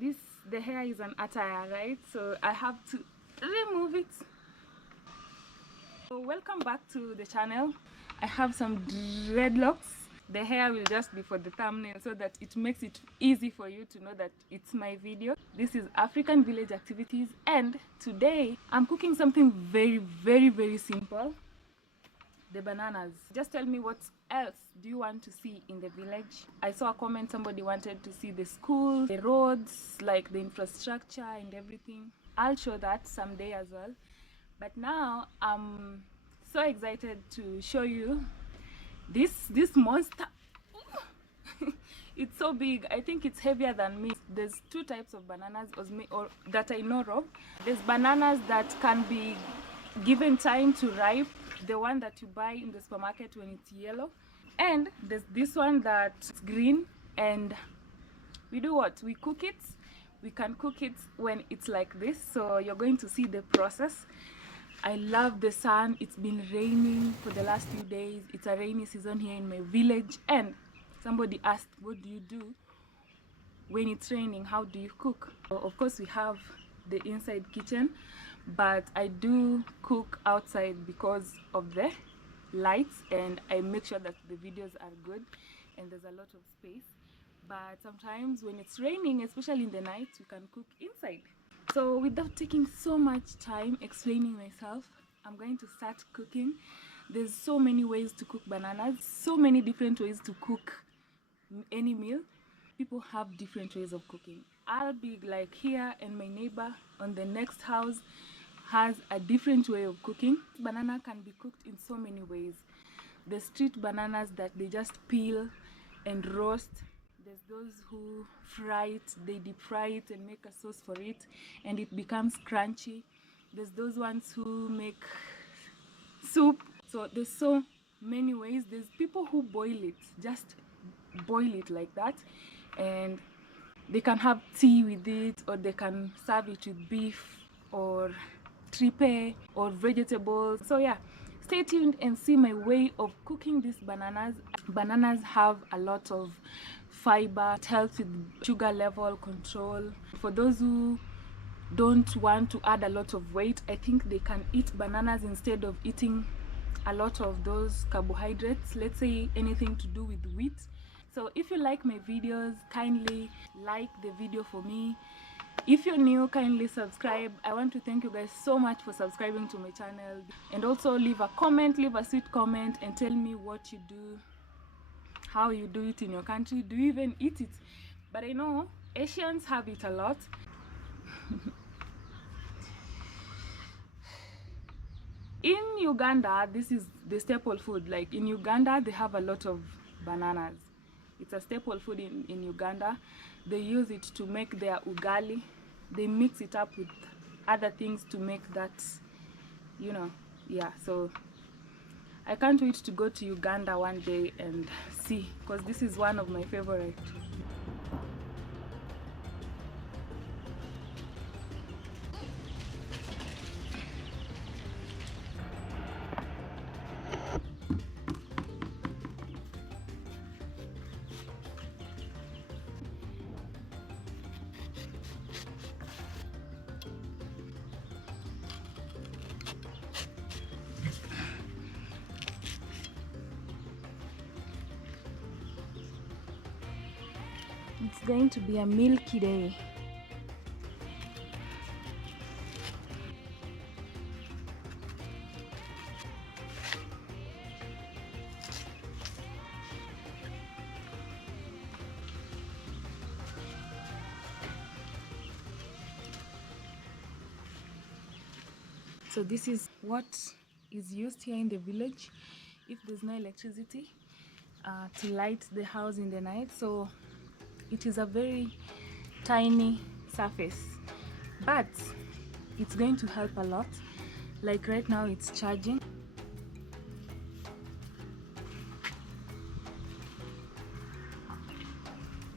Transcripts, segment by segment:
This, the hair is an attire, right? So I have to remove it. So welcome back to the channel. I have some dreadlocks. The hair will just be for the thumbnail so that it makes it easy for you to know that it's my video. This is African village activities, and today I'm cooking something very simple. The bananas. Just tell me what else do you want to see in the village. I saw a comment, somebody wanted to see the school, the roads, like the infrastructure and everything. I'll show that someday as well. But now I'm so excited to show you this monster. It's so big. I think it's heavier than me. There's two types of bananas or that I know of. There's bananas that can be given time to ripe, the one that you buy in the supermarket when it's yellow, and there's this one that's green, and we do what? We cook it. We can cook it when it's like this, so you're going to see the process. I love the sun. It's been raining for the last few days. It's a rainy season here in my village, and somebody asked, what do you do when it's raining? How do you cook? Well, of course we have the inside kitchen, but I do cook outside because of the lights, and I make sure that the videos are good and there's a lot of space. But sometimes when it's raining, especially in the night, we can cook inside. So without taking so much time explaining myself, I'm going to start cooking. There's so many ways to cook bananas, so many different ways to cook any meal. People have different ways of cooking. I'll be like here, and my neighbor on the next house has a different way of cooking. Banana can be cooked in so many ways. The street bananas that they just peel and roast. There's those who fry it, they deep fry it and make a sauce for it, and it becomes crunchy. There's those ones who make soup. So there's so many ways. There's people who boil it, just boil it like that, and they can have tea with it, or they can serve it with beef or tripe or vegetables. So yeah, stay tuned and see my way of cooking these bananas. Bananas have a lot of fiber. It helps with sugar level control. For those who don't want to add a lot of weight, I think they can eat bananas instead of eating a lot of those carbohydrates, let's say anything to do with wheat. So if you like my videos, kindly like the video for me. If you're new, kindly subscribe. I want to thank you guys so much for subscribing to my channel, and also leave a comment, leave a sweet comment, and tell me what you do, how you do it in your country. Do you even eat it? But I know Asians have it a lot. In Uganda, this is the staple food. Like in Uganda, they have a lot of bananas. It's a staple food in Uganda. They use it to make their ugali. They mix it up with other things to make that, you know, yeah. So I can't wait to go to Uganda one day and see, because this is one of my favorite. It's going to be a milky day. So this is what is used here in the village if there's no electricity to light the house in the night. So it is a very tiny surface, but it's going to help a lot. Like right now it's charging.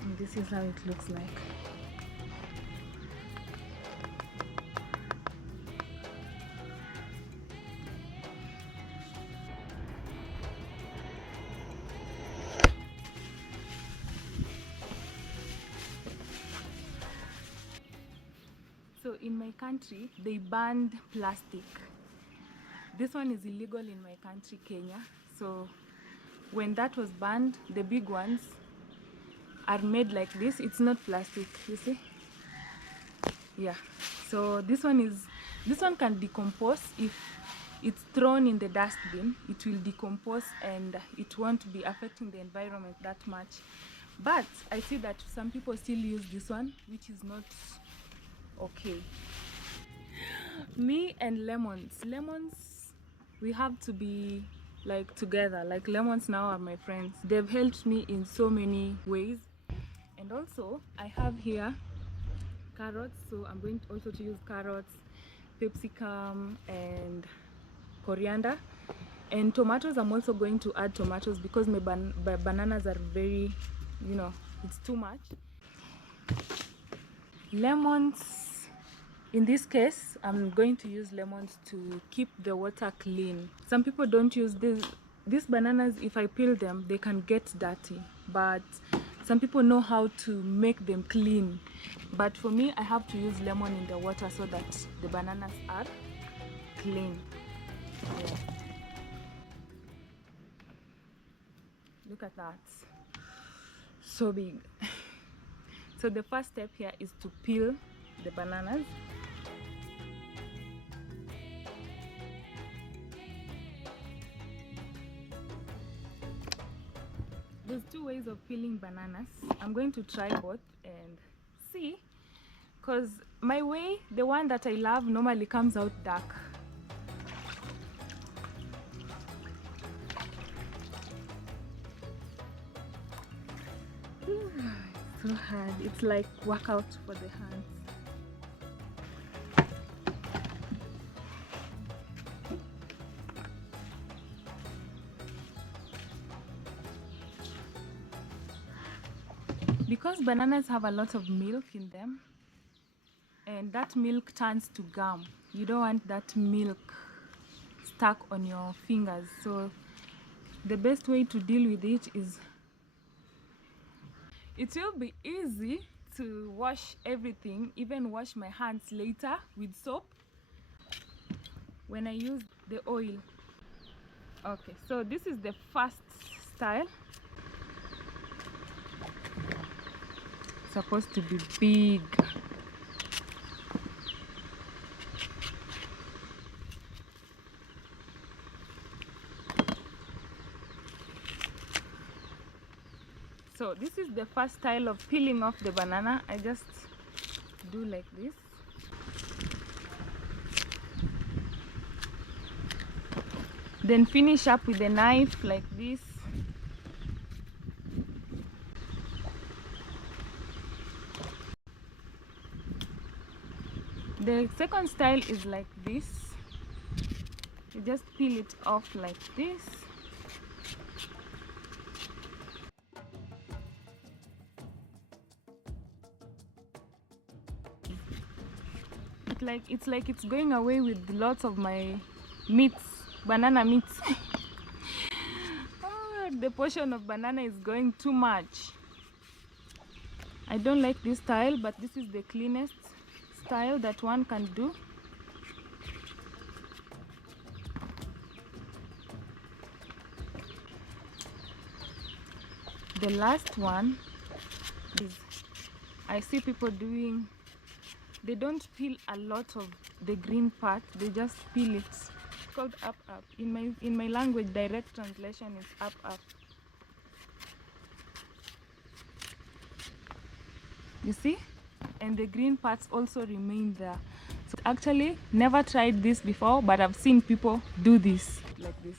And this is how it looks like. So in my country, they banned plastic. This one is illegal in my country, Kenya. So when that was banned, the big ones are made like this. It's not plastic, you see? Yeah. So this one can decompose. If it's thrown in the dustbin, it will decompose and it won't be affecting the environment that much. But I see that some people still use this one, which is not okay. Me and lemons, we have to be like together. Like lemons now are my friends. They've helped me in so many ways. And also I have here carrots, so I'm going also to use carrots, capsicum and coriander. And tomatoes, I'm also going to add tomatoes because my bananas are very, it's too much. Lemons, in this case, I'm going to use lemons to keep the water clean. Some people don't use these bananas. If I peel them, they can get dirty, but some people know how to make them clean. But for me, I have to use lemon in the water so that the bananas are clean. Yeah. Look at that, so big. So the first step here is to peel the bananas. There's two ways of peeling bananas. I'm going to try both and see, because my way, the one that I love, normally comes out dark. It's so hard. It's like workout for the hands. Because bananas have a lot of milk in them, and that milk turns to gum. You don't want that milk stuck on your fingers. So the best way to deal with it is, it will be easy to wash everything, even wash my hands later with soap when I use the oil. Okay, so this is the first style. Supposed to be big. So this is the first style of peeling off the banana. I just do like this. Then finish up with a knife like this. The second style is like this. You just peel it off like this. It's like it's going away with lots of my meats, banana meats. Oh, the portion of banana is going too much. I don't like this style, but this is the cleanest style that one can do. The last one is, I see people doing, they don't peel a lot of the green part, they just peel it. It's called up. In my language, direct translation is up. You see? And the green parts also remain there. So actually never tried this before, but I've seen people do this like this.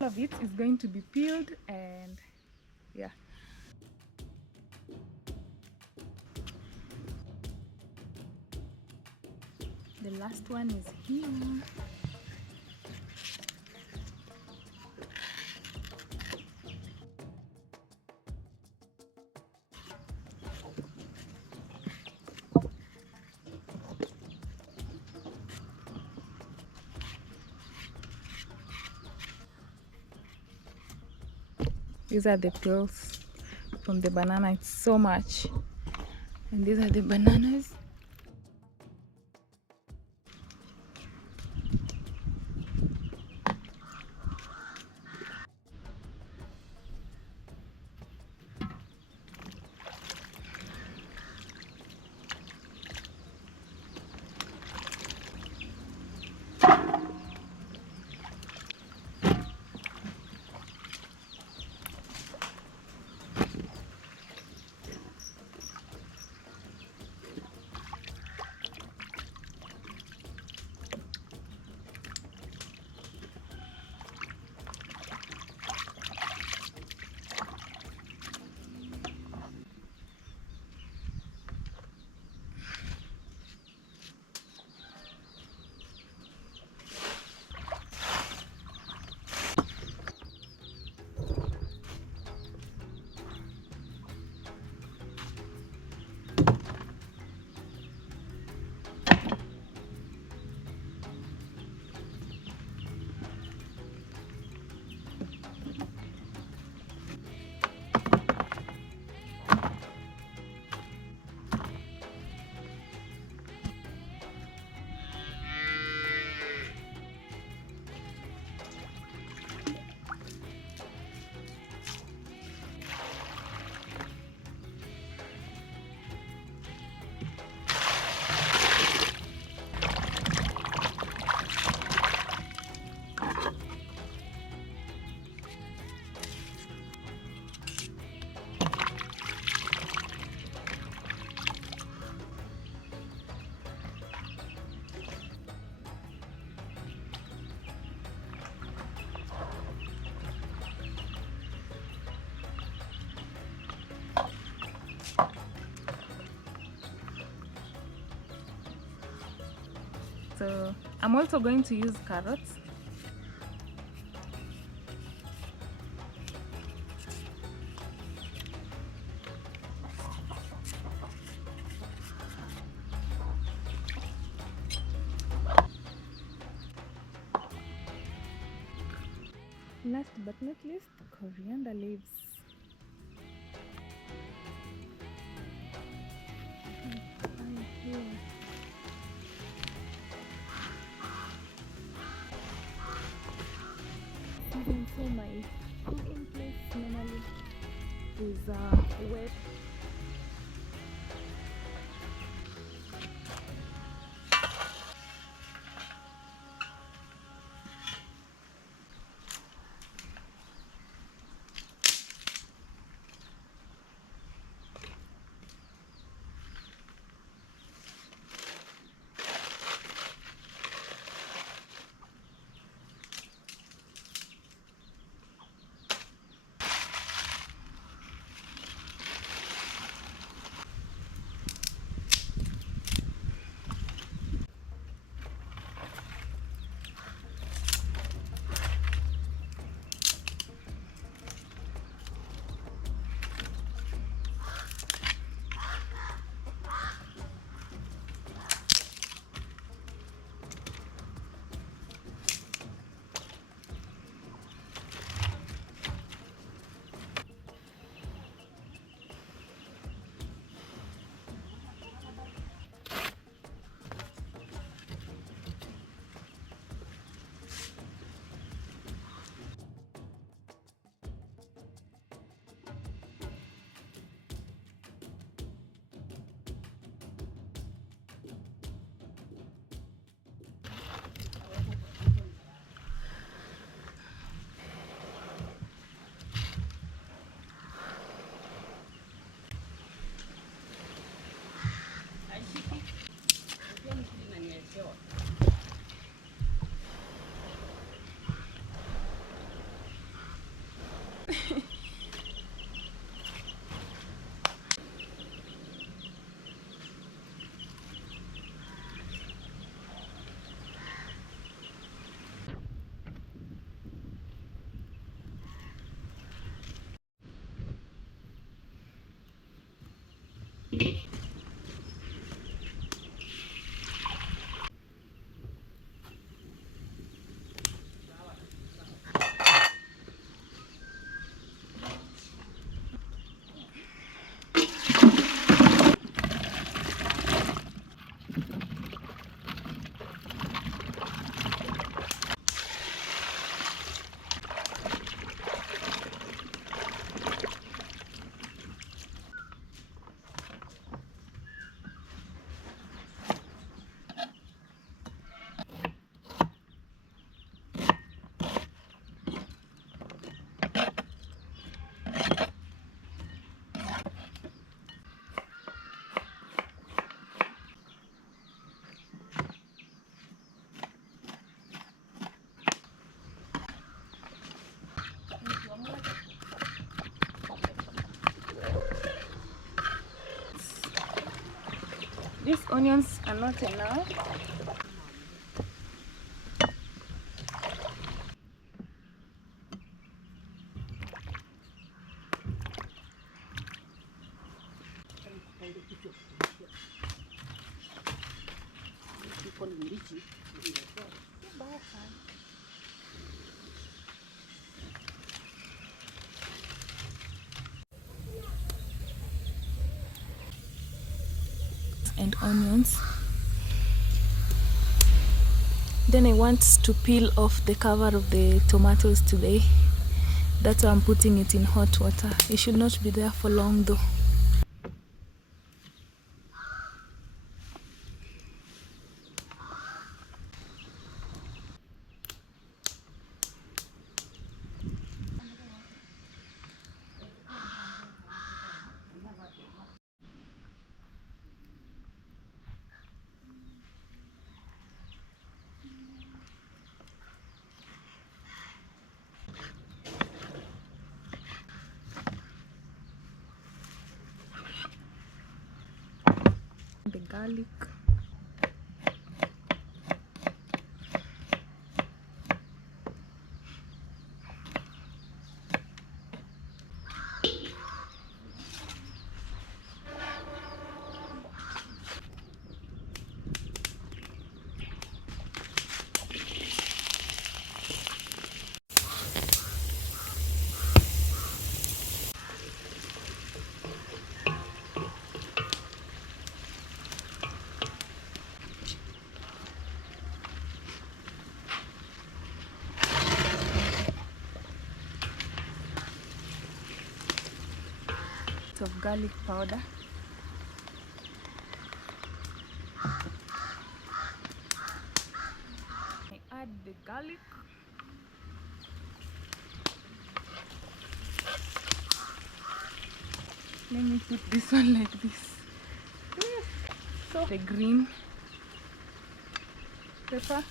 All of it is going to be peeled, and yeah. The last one is here. These are the peels from the banana. It's so much. And these are the bananas. So I'm also going to use carrots. Last but not least, coriander leaves. Even so, my cooking place normally is wet. These onions are not enough. And onions. Then I want to peel off the cover of the tomatoes today. That's why I'm putting it in hot water. It should not be there for long though. The garlic. Of garlic powder. I add the garlic. Let me put this one like this. So the green pepper.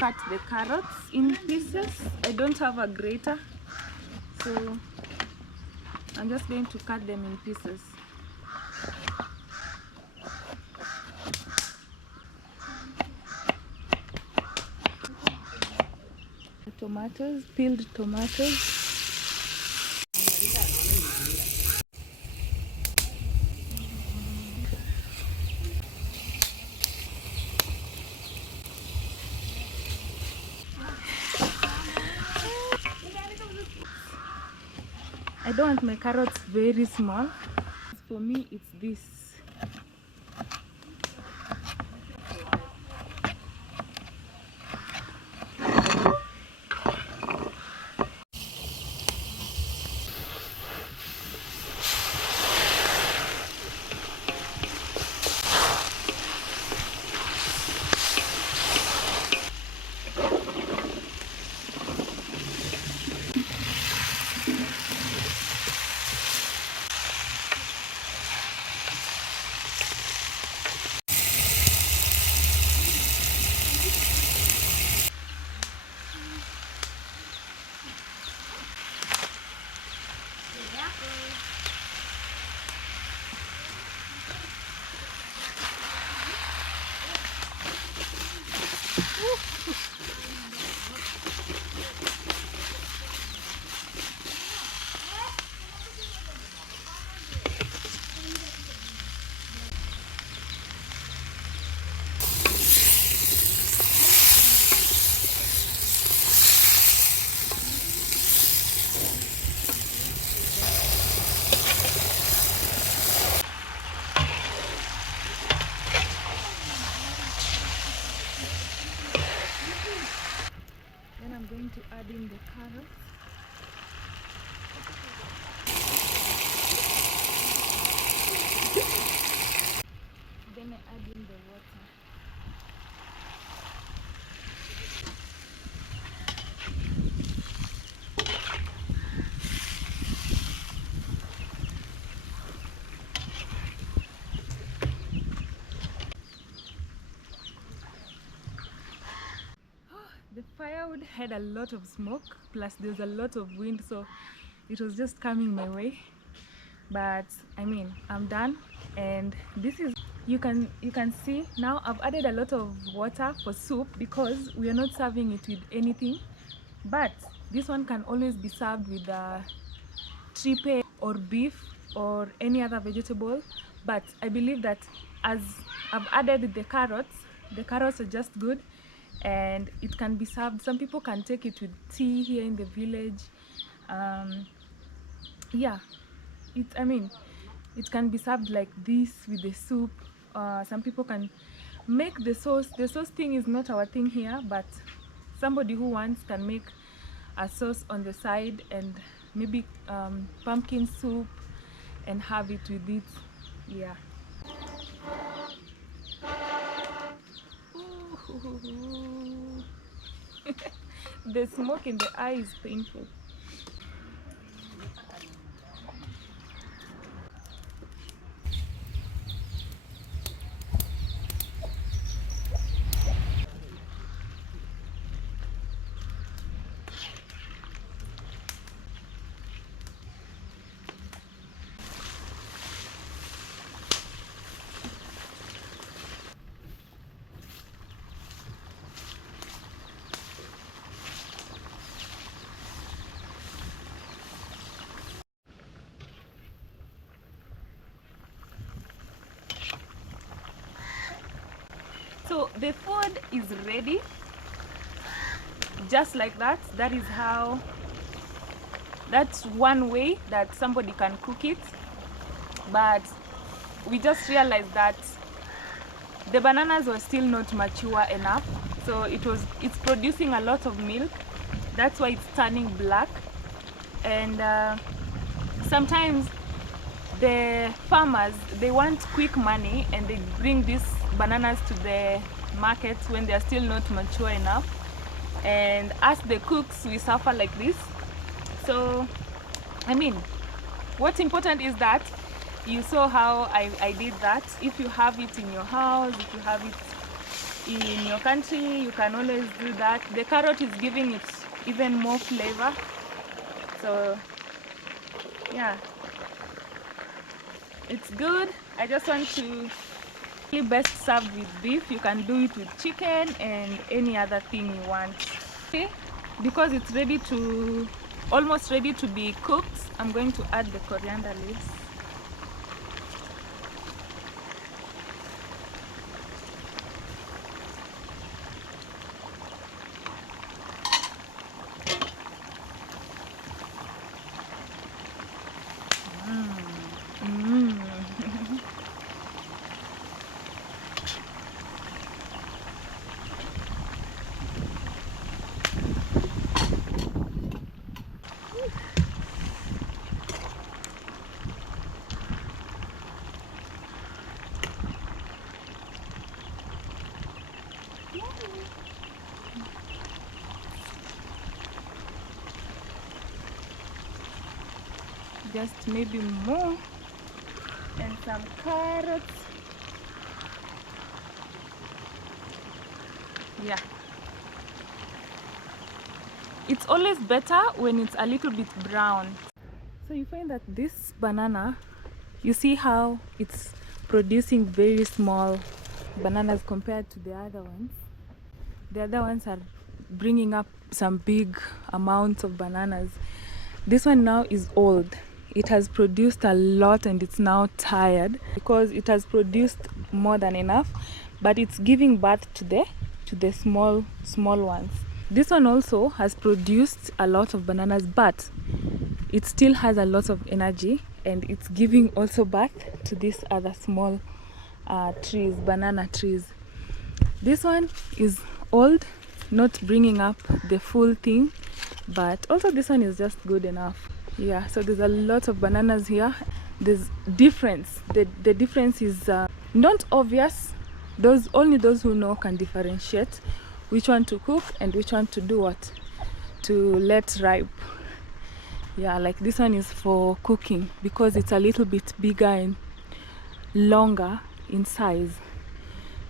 Cut the carrots in pieces. I don't have a grater, so I'm just going to cut them in pieces. The tomatoes, peeled tomatoes. I don't want my carrots very small. For me, it's this. Then I'm going to add in the carrots. Then I add in the water. cloud had a lot of smoke, plus there's a lot of wind, so it was just coming my way. But I mean, I'm done, and this is, you can see now I've added a lot of water for soup because we are not serving it with anything, but this one can always be served with tripe or beef or any other vegetable. But I believe that as I've added the carrots are just good, and it can be served. Some people can take it with tea here in the village. Yeah, I mean, it can be served like this with the soup. Some people can make the sauce. The sauce thing is not our thing here, but somebody who wants can make a sauce on the side, and maybe pumpkin soup, and have it with it. Yeah. The smoke in the eye is painful. So the food is ready, just like that. That's one way that somebody can cook it. But we just realized that the bananas were still not mature enough, so it's producing a lot of milk. That's why it's turning black. And sometimes the farmers, they want quick money, and they bring these bananas to the market when they are still not mature enough, and as the cooks, we suffer like this. So I mean, what's important is that you saw how I did that. If you have it in your house, if you have it in your country, you can always do that. The carrot is giving it even more flavor. So yeah, it's good. I just want to best served with beef. You can do it with chicken and any other thing you want. Okay, because it's almost ready to be cooked, I'm going to add the coriander leaves. Just maybe more, and some carrots. Yeah, it's always better when it's a little bit brown. So you find that this banana, you see how it's producing very small bananas compared to the other ones. The other ones are bringing up some big amounts of bananas. This one now is old. It has produced a lot, and it's now tired because it has produced more than enough, but it's giving birth to the small ones. This one also has produced a lot of bananas, but it still has a lot of energy, and it's giving also birth to these other small banana trees. This one is old, not bringing up the full thing, but also this one is just good enough. Yeah, so there's a lot of bananas here. There's difference. The difference is not obvious. Only those who know can differentiate which one to cook and which one to do what, to let ripe. Yeah, like this one is for cooking because it's a little bit bigger and longer in size.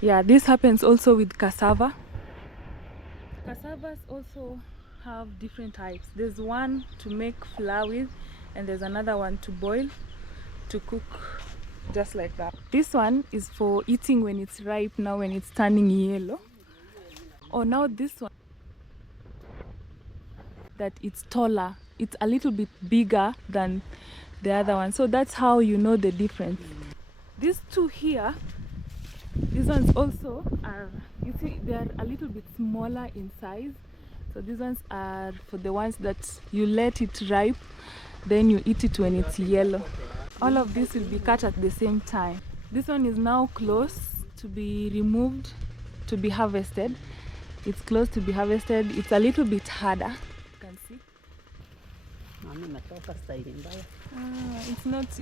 Yeah, this happens also with cassava. Cassavas also have different types. There's one to make flour with, and there's another one to boil, to cook, just like that. This one is for eating when it's ripe, now when it's turning yellow. Oh, now this one, that it's taller, it's a little bit bigger than the other one, so that's how you know the difference. These two here, these ones also are, you see, they are a little bit smaller in size. So these ones are for the ones that you let it ripe, then you eat it when it's yellow. All of this will be cut at the same time. This one is now close to be removed, to be harvested. It's close to be harvested. It's a little bit harder, you can see.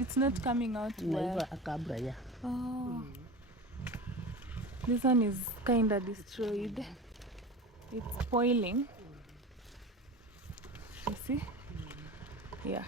It's not coming out well. Oh. This one is kind of destroyed. It's spoiling. You see? Yeah.